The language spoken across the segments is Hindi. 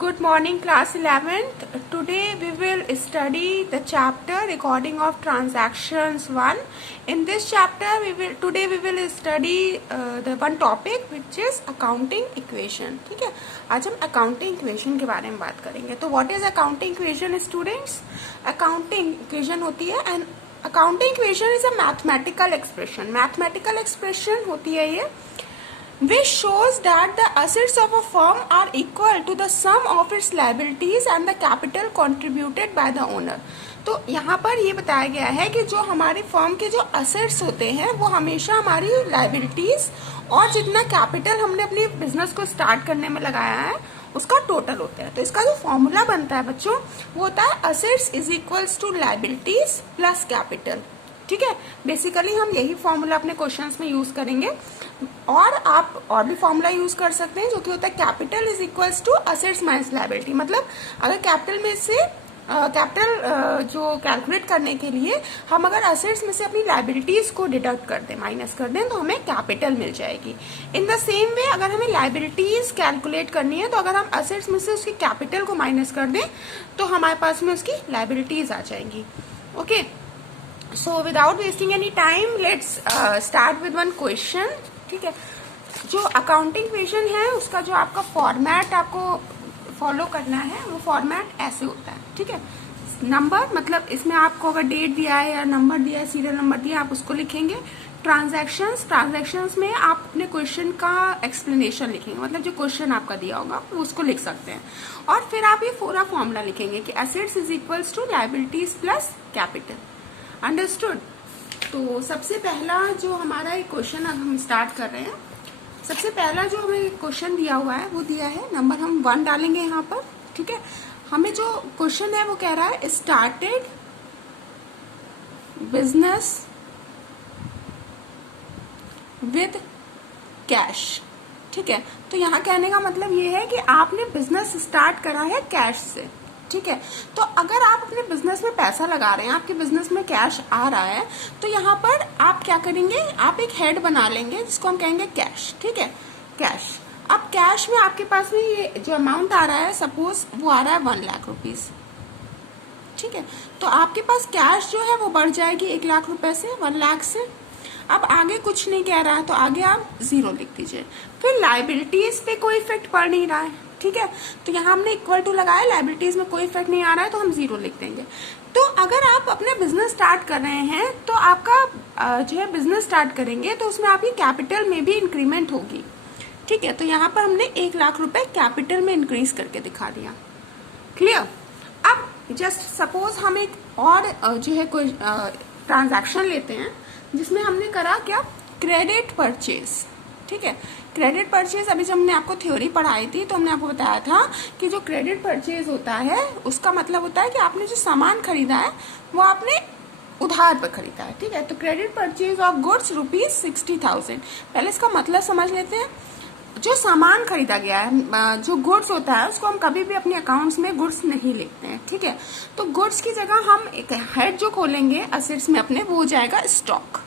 Good morning, class 11th. Today we will study the chapter recording of transactions 1. In this chapter today we will study the one topic which is accounting equation. ठीक है, आज हम accounting equation के बारे में बात करेंगे. तो what is accounting equation, students? Accounting equation होती है and accounting equation is a mathematical expression. Mathematical expression होती है ये which shows that the assets of a firm are equal to the sum of its liabilities and the capital contributed by the owner. तो यहाँ पर ये बताया गया है कि जो हमारी फर्म के जो असेट्स होते हैं वो हमेशा हमारी लाइबिलिटीज और जितना कैपिटल हमने अपनी बिजनेस को स्टार्ट करने में लगाया है उसका टोटल होता है. तो इसका जो फॉर्मूला बनता है बच्चों वो होता है assets is equals to liabilities plus capital. ठीक है, बेसिकली हम यही फॉर्मूला अपने क्वेश्चंस में यूज करेंगे और आप और भी फॉर्मूला यूज कर सकते हैं जो कि होता है capital is equals to assets minus liability. मतलब अगर कैपिटल में से कैपिटल जो कैलकुलेट करने के लिए हम अगर असेट्स में से अपनी लायबिलिटीज को डिडक्ट कर दें, माइनस कर दें, तो हमें कैपिटल मिल जाएगी. इन द सेम वे अगर हमें लायबिलिटीज कैलकुलेट करनी है तो अगर हम असेट्स में से उसकी कैपिटल को माइनस कर दें तो हमारे पास में उसकी लायबिलिटीज आ जाएंगी. Okay, so without wasting any time let's start with one question. ठीक है, जो अकाउंटिंग इक्वेशन है उसका जो आपका फॉर्मेट आपको फॉलो करना है वो फॉर्मेट ऐसे होता है. ठीक है, नंबर मतलब इसमें आपको अगर डेट दिया है या नंबर दिया है, सीरियल नंबर दिया आप उसको लिखेंगे. ट्रांजैक्शंस में आप अपने क्वेश्चन का एक्सप्लेनेशन लिखेंगे, मतलब जो क्वेश्चन आपका दिया होगा वो उसको लिख सकते हैं. और फिर आप ये पूरा फॉर्मूला लिखेंगे कि assets is equals to liabilities plus capital. Understood. तो सबसे पहला जो हमारा एक क्वेश्चन अब हम स्टार्ट कर रहे हैं, सबसे पहला जो हमें क्वेश्चन दिया हुआ है वो दिया है नंबर हम 1 डालेंगे यहाँ पर. ठीक है, हमें जो क्वेश्चन है वो कह रहा है स्टार्टेड बिजनेस विद कैश. ठीक है, तो यहाँ कहने का मतलब ये है कि आपने बिजनेस स्टार्ट करा है कैश से. ठीक है, तो अगर आप अपने बिजनेस में पैसा लगा रहे हैं, आपके बिजनेस में कैश आ रहा है, तो यहाँ पर आप क्या करेंगे, आप एक हेड बना लेंगे जिसको हम कहेंगे कैश. ठीक है, कैश. अब कैश में आपके पास में ये जो अमाउंट आ रहा है सपोज वो आ रहा है 1 लाख रुपीज. ठीक है, तो आपके पास कैश जो है वो बढ़ जाएगी 1 लाख रुपए से, 1 लाख से. अब आगे कुछ नहीं कह रहा है तो आगे आप 0 लिख दीजिए. फिर लाइबिलिटीज पे कोई इफेक्ट पड़ नहीं रहा है. ठीक है, तो यहाँ हमने इक्वल टू लगाया, लाइबिलिटीज में कोई इफेक्ट नहीं आ रहा है तो हम 0 लिख देंगे. तो अगर आप अपने बिजनेस स्टार्ट कर रहे हैं तो आपका जो है बिजनेस स्टार्ट करेंगे तो उसमें आपकी कैपिटल में भी इंक्रीमेंट होगी. ठीक है, तो यहाँ पर हमने 1 लाख रुपए कैपिटल में इंक्रीज करके दिखा दिया. क्लियर. अब जस्ट सपोज हम एक और जो है कोई ट्रांजैक्शन लेते हैं जिसमें हमने करा क्या, क्रेडिट परचेज. ठीक है, क्रेडिट परचेज अभी जब हमने आपको थ्योरी पढ़ाई थी तो हमने आपको बताया था कि जो क्रेडिट परचेज होता है उसका मतलब होता है कि आपने जो सामान खरीदा है वो आपने उधार पर खरीदा है. ठीक है, तो क्रेडिट परचेज ऑफ गुड्स ₹60,000. पहले इसका मतलब समझ लेते हैं. जो सामान खरीदा गया है, जो गुड्स होता है उसको हम कभी भी अपने अकाउंट्स में गुड्स नहीं लिखते हैं. ठीक है, तो गुड्स की जगह हम एक हेड जो खोलेंगे असेट्स में अपने वो हो जाएगा स्टॉक.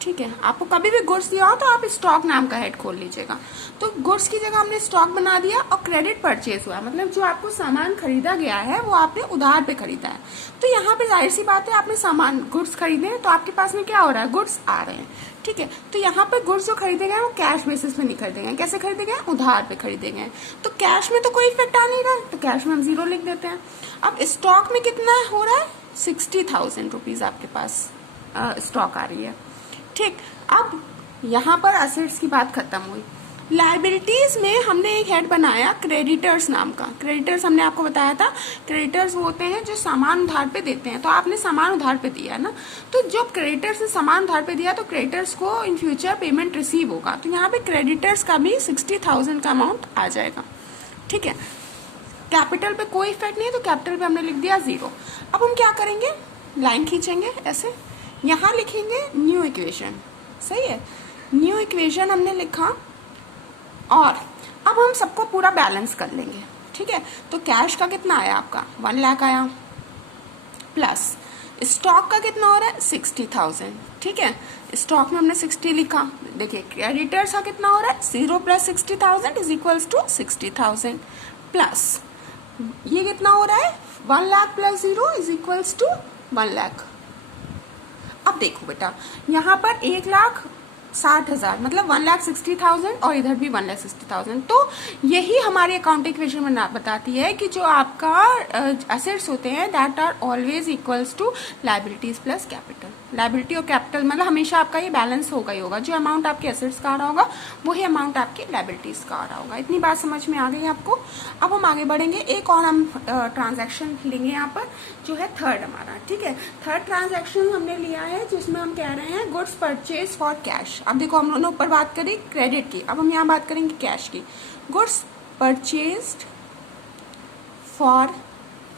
ठीक है, आपको कभी भी गुड्स दिया हो तो आप स्टॉक नाम का हेड खोल लीजिएगा. तो गुड्स की जगह हमने स्टॉक बना दिया और क्रेडिट परचेज हुआ, मतलब जो आपको सामान खरीदा गया है वो आपने उधार पे खरीदा है. तो यहाँ पे जाहिर सी बात है आपने सामान गुड्स खरीदे तो आपके पास में क्या हो रहा है, गुड्स आ रहे हैं. ठीक है, तो यहाँ पे गुड्स जो खरीदे गए वो कैश बेसिस पे नहीं खरीदे गए. कैसे खरीदे गए, उधार पे खरीदे गए. तो कैश में तो कोई इफेक्ट आ नहीं रहा है तो कैश में हम 0 लिख देते हैं. अब स्टॉक में कितना हो रहा है, 60,000 रुपीज आपके पास स्टॉक आ रही है. ठीक, अब यहाँ पर असेट्स की बात खत्म हुई. लाइबिलिटीज में हमने एक हेड बनाया क्रेडिटर्स नाम का. क्रेडिटर्स हमने आपको बताया था, क्रेडिटर्स वो होते हैं जो सामान उधार पे देते हैं. तो आपने सामान उधार पे दिया ना, तो जो क्रेडिटर्स ने सामान उधार पे दिया तो क्रेडिटर्स को इन फ्यूचर पेमेंट रिसीव होगा. तो यहाँ पे क्रेडिटर्स का भी 60,000 का अमाउंट आ जाएगा. ठीक है, कैपिटल पे कोई इफेक्ट नहीं है तो कैपिटल पे हमने लिख दिया 0. अब हम क्या करेंगे, लाइन खींचेंगे ऐसे, यहाँ लिखेंगे न्यू इक्वेशन. सही है, न्यू इक्वेशन हमने लिखा और अब हम सबको पूरा बैलेंस कर लेंगे. ठीक है, तो कैश का कितना आया आपका, 1 लाख आया, प्लस स्टॉक का कितना हो रहा है, 60,000. ठीक है, स्टॉक में हमने 60 लिखा. देखिए क्रेडिटर्स का कितना हो रहा है, 0 + 60,000 इज इक्वल्स टू 60,000. प्लस ये कितना हो रहा है 1 lakh plus 0 is equals to 1 lakh. अब देखो बेटा यहाँ पर 1,60,000 मतलब 1,60,000 और इधर भी 1,60,000। तो यही हमारी अकाउंटिंग इक्वेशन बताती है कि जो आपका एसेट्स होते हैं that are always equals to liabilities plus capital. Liability और कैपिटल मतलब हमेशा आपका ये बैलेंस होगा ही होगा। जो अमाउंट आपके एसेट्स का आ रहा होगा वही अमाउंट आपकी लायबिलिटीज का आ रहा होगा। इतनी बात समझ में आ गई आपको। अब हम आगे बढ़ेंगे, एक और हम ट्रांजैक्शन लेंगे यहाँ पर जो है थर्ड हमारा, ठीक है। थर्ड ट्रांजैक्शन हमने लिया है जिसमें हम कह रहे हैं गुड्स परचेज फॉर कैश। अब देखो हम लोगों ने ऊपर बात करी क्रेडिट की, अब हम यहाँ बात करेंगे कैश की। गुड्स परचेज्ड फॉर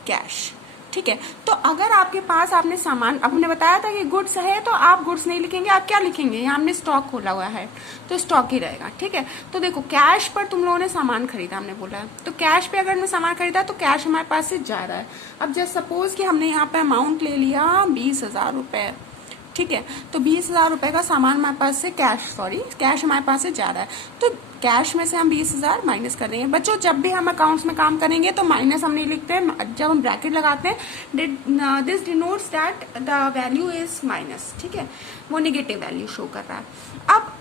कैश, ठीक है। तो अगर आपके पास आपने सामान, अब हमने बताया था कि गुड्स है तो आप गुड्स नहीं लिखेंगे, आप क्या लिखेंगे, यहाँ हमने स्टॉक खोला हुआ है तो स्टॉक ही रहेगा, ठीक है। तो देखो कैश पर तुम लोगों ने सामान खरीदा, हमने बोला है तो कैश पे अगर हमने सामान खरीदा तो कैश हमारे पास से जा रहा है। अब जस्ट सपोज कि हमने यहाँ पे अमाउंट ले लिया 20,000 रुपए, ठीक है। तो 20,000 रुपए का सामान हमारे पास से कैश हमारे पास से जा रहा है। तो कैश में से हम 20,000 माइनस कर देंगे। बच्चों जब भी हम अकाउंट्स में काम करेंगे तो माइनस हम नहीं लिखते हैं, जब हम ब्रैकेट लगाते हैं this denotes that the value is minus, ठीक है, वो निगेटिव वैल्यू शो कर रहा है। अब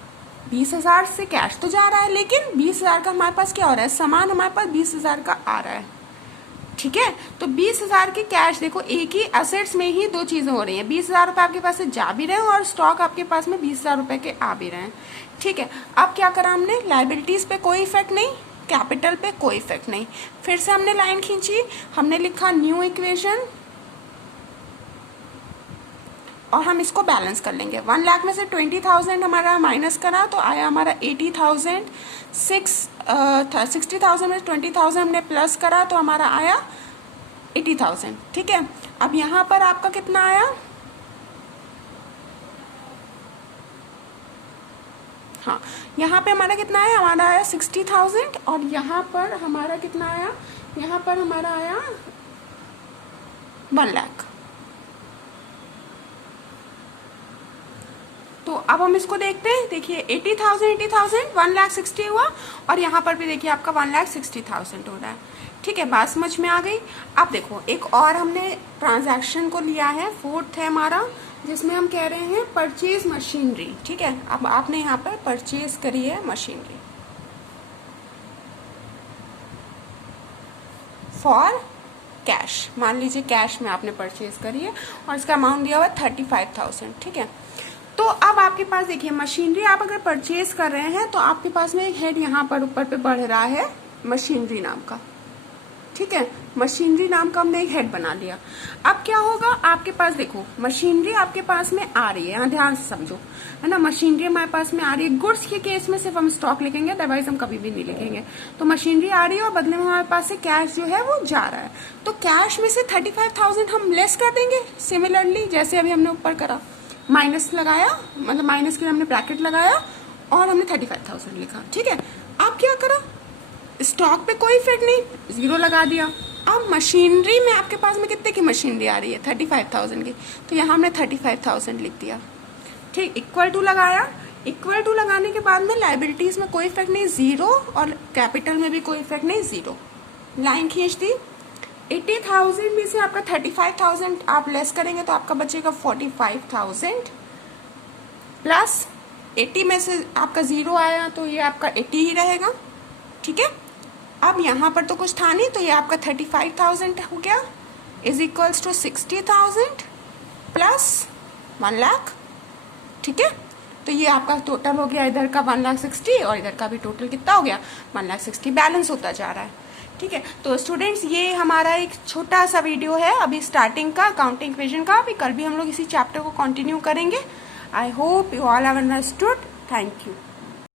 20,000 से कैश तो जा रहा है लेकिन 20,000 का हमारे पास क्या हो रहा है, सामान हमारे पास 20,000 का आ रहा है, ठीक है। तो 20,000 की कैश, देखो एक ही एसेट्स में ही दो चीजें हो रही हैं, 20,000 रुपए आपके पास से जा भी रहे हैं और स्टॉक आपके पास में 20,000 रुपए के आ भी रहे हैं, ठीक है। अब क्या करा हमने, लायबिलिटीज पे कोई इफेक्ट नहीं, कैपिटल पे कोई इफेक्ट नहीं। फिर से हमने लाइन खींची, हमने लिखा न्यू इक्वेशन और हम इसको बैलेंस कर लेंगे। 1 लाख में से 20,000 हमारा माइनस करा तो आया हमारा 80,000। 60,000 में 20,000 हमने प्लस करा तो हमारा आया 80,000, ठीक है। अब यहाँ पर आपका कितना आया, हाँ यहाँ पे हमारा कितना आया, हमारा आया 60,000 और यहाँ पर हमारा कितना आया, यहाँ पर हमारा आया 1 लाख। तो अब हम इसको देखते हैं, देखिए 80,000 1,60,000 हुआ और यहाँ पर भी देखिए आपका 1,60,000 हो रहा है, ठीक है। बात समझ में आ गई। अब देखो एक और हमने ट्रांजैक्शन को लिया है, फोर्थ है हमारा, जिसमें हम कह रहे हैं परचेज मशीनरी, ठीक है। अब आपने यहाँ पर परचेज करी है मशीनरी फॉर कैश, मान लीजिए कैश में आपने परचेज करी है और इसका अमाउंट दिया हुआ 35,000, ठीक है। तो अब आपके पास देखिए मशीनरी आप अगर परचेज कर रहे हैं तो आपके पास में एक हेड यहाँ पर ऊपर पे बढ़ रहा है मशीनरी नाम का, ठीक है। मशीनरी नाम का हमने एक हेड बना लिया। अब क्या होगा, आपके पास देखो मशीनरी आपके पास में आ रही है, यहाँ ध्यान से समझो, है ना। मशीनरी हमारे पास में आ रही है, गुड्स के केस में सिर्फ हम स्टॉक लिखेंगे, अदरवाइज हम कभी भी नहीं लिखेंगे। तो मशीनरी आ रही है और बदले में हमारे पास से कैश जो है वो जा रहा है। तो कैश में से 35,000 हम लेस कर देंगे, सिमिलरली जैसे अभी हमने ऊपर करा, माइनस लगाया, मतलब माइनस के लिए हमने ब्रैकेट लगाया और हमने 35,000 लिखा, ठीक है। अब क्या करा, स्टॉक पे कोई इफेक्ट नहीं, 0 लगा दिया। अब मशीनरी में आपके पास में कितने की मशीनरी आ रही है, 35,000 की, तो यहाँ हमने 35,000 लिख दिया, ठीक। इक्वल टू लगाया, इक्वल टू लगाने के बाद में लायबिलिटीज में कोई इफेक्ट नहीं 0 और कैपिटल में भी कोई इफेक्ट नहीं 0, लाइन खींच दी। 80,000 में से आपका 35,000 आप लेस करेंगे तो आपका बचेगा 45,000 प्लस 80 में से आपका 0 आया तो ये आपका 80 ही रहेगा, ठीक है। अब यहाँ पर तो कुछ था नहीं तो ये आपका 35,000 हो गया is equals to 60,000 plus 1 lakh, ठीक है। तो ये आपका टोटल हो गया, इधर का 1,60,000 और इधर का भी टोटल कितना हो गया 1,60,000, बैलेंस होता जा रहा है, ठीक है। तो स्टूडेंट्स ये हमारा एक छोटा सा वीडियो है अभी स्टार्टिंग का अकाउंटिंग इक्वेशन का। अभी कल भी हम लोग इसी चैप्टर को कंटिन्यू करेंगे। I hope you all have understood. Thank you.